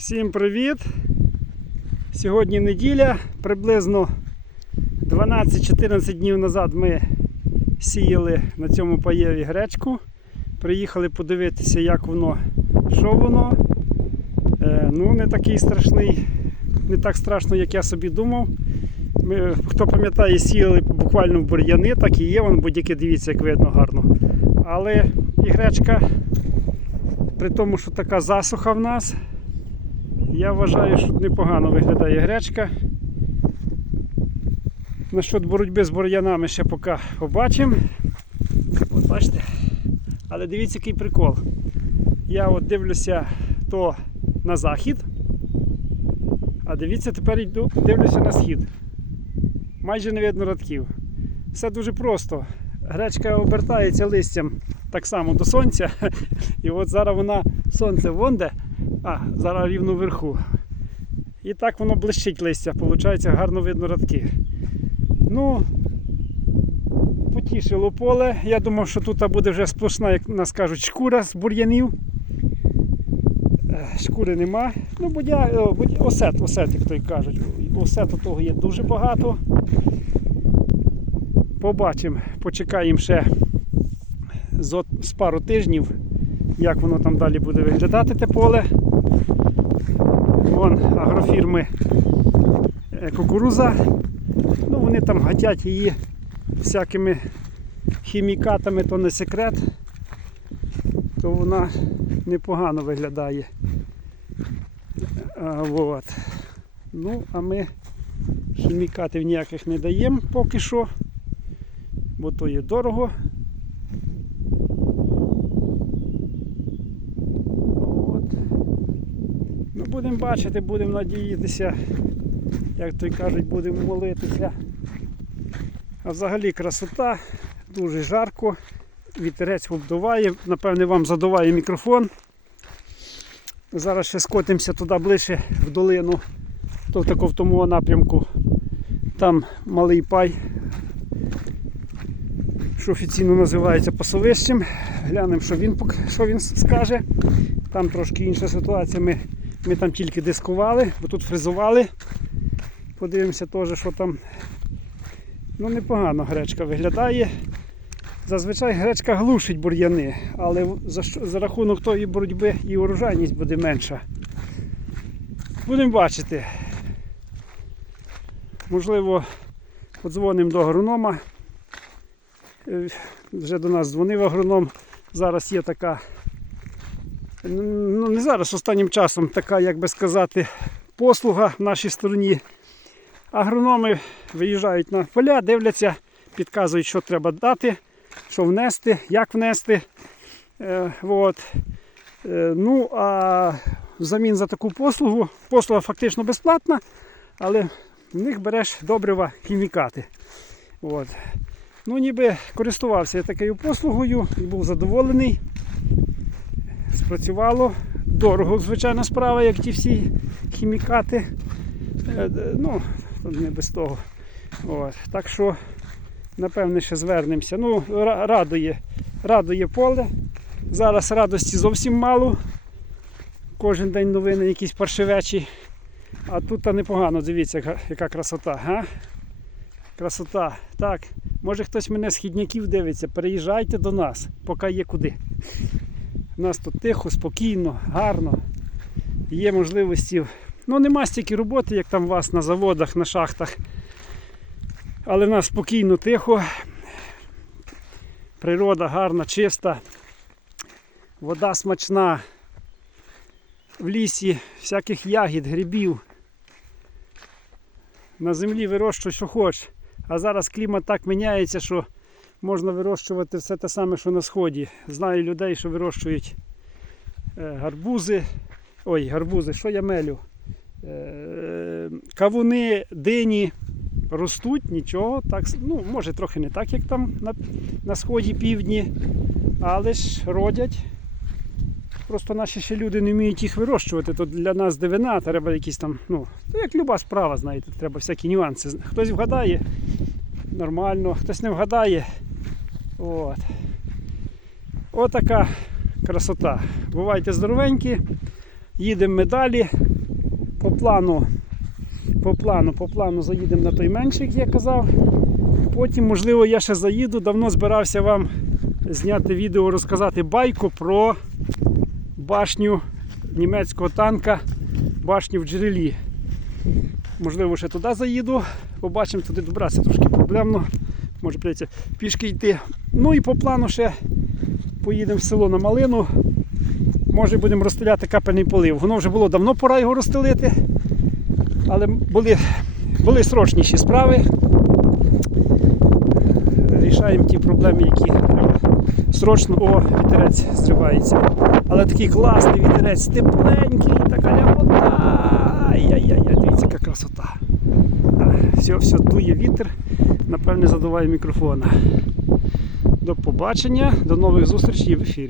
Всім привіт! Сьогодні неділя, приблизно 12-14 днів назад ми сіяли на цьому паєві гречку. Приїхали подивитися, як воно, що воно. Е, ну, не такий страшний, не так страшно, як я собі думав. Ми, хто пам'ятає, сіяли буквально в бур'яни, так і є, вон будь-яке дивіться, як видно гарно. Але і гречка, при тому, що така засуха в нас, я вважаю, що непогано виглядає гречка. Насчет боротьби з бур'янами ще поки побачимо. От бачите. Але дивіться, який прикол. Я от дивлюся то на захід, а дивіться, тепер йду, дивлюся на схід. Майже не видно радків. Все дуже просто. Гречка обертається листям так само до сонця. І от зараз вона сонце вонде, а зараз рівно вверху. І так воно блищить листя, виходить, гарно видно радки. Ну, потішило поле. Я думав, що тут буде вже сплошна, як нас кажуть, шкура з бур'янів. Е, Шкури нема. Ну, будя, будя, осет, осет, як той кажуть. Осету того є дуже багато. Побачимо, почекаємо ще з пару тижнів, як воно там далі буде виглядати те поле. Вон агрофірми е, кукуруза. Ну, вони там гатять її всякими хімікатами, то не секрет, то вона непогано виглядає. А, вот. Ну, а ми хімікатів ніяких не даємо поки що, бо то є дорого. От. Ну, будемо бачити, будемо надіятися, як то й кажуть, будемо молитися. А взагалі красота, дуже жарко, вітерець обдуває, напевне вам задуває мікрофон. Зараз ще скотимося туди ближче в долину, то в в тому напрямку. Там малий пай, що офіційно називається пасовищем. Глянемо, що він, що він скаже. Там трошки інша ситуація. Ми, ми там тільки дискували, бо тут фрезували. Подивимося теж, що там. Ну, непогано гречка виглядає. Зазвичай гречка глушить бур'яни, але за, за рахунок тої боротьби і урожайність буде менша. Будемо бачити. Можливо, подзвонимо до агронома. Е, Вже до нас дзвонив агроном. Зараз є така, ну не зараз, останнім часом така, як би сказати, послуга в нашій стороні. Агрономи виїжджають на поля, дивляться, підказують, що треба дати, що внести, як внести. Е, от. Е, ну, а взамін за таку послугу, послуга фактично безплатна, але в них береш добрива хімікати. От. Ну, ніби користувався я такою послугою і був задоволений. Спрацювало. Дорого, звичайна справа, як ті всі хімікати. Е, Ну, не без того. От. Так що, напевне, ще звернемося. Ну, радує, радує поле. Зараз радості зовсім мало. Кожен день новини якісь паршивечі. А тут та непогано, дивіться, яка, красота. Га? Красота. Так, може хтось мене з хідняків дивиться, переїжджайте до нас, поки є куди. У нас тут тихо, спокійно, гарно. Є можливості. Ну, нема стільки роботи, як там у вас на заводах, на шахтах. Але в нас спокійно, тихо. Природа гарна, чиста, вода смачна. В лісі всяких ягід, грибів. На землі вирощуй, що хочеш. А зараз клімат так міняється, що можна вирощувати все те саме, що на сході. Знаю людей, що вирощують е, гарбузи. Ой, гарбузи, що я мелю? Е, Кавуни, дині ростуть, нічого. Так, ну, може трохи не так, як там на, на сході півдні, але ж родять. Просто наші ще люди не вміють їх вирощувати, то для нас дивина, треба якісь там, ну, як люба справа, знаєте, треба всякі нюанси. Хтось вгадає, нормально, хтось не вгадає. От. Отака красота. Бувайте здоровенькі, їдемо ми далі. по плану, по плану, по плану заїдемо на той менший, як я казав. Потім, можливо, я ще заїду. Давно збирався вам зняти відео, розказати байку про башню німецького танка, башню в джерелі. Можливо, ще туди заїду. Побачимо, туди добратися трошки проблемно. Може прийдеться пішки йти. Ну і по плану ще поїдемо в село на малину. Може будемо розстріляти капельний полив. Воно вже було давно пора його розстелити. Але були, були срочніші справи. Рішаємо ті проблеми, які треба срочно. О, вітерець зривається. Але такий класний вітерець, тепленький, така ляпота. Ай-яй-яй, дивіться, яка красота. Все, все, дує вітер, напевне, задуваю мікрофона. До побачення, до нових зустрічей в ефірі.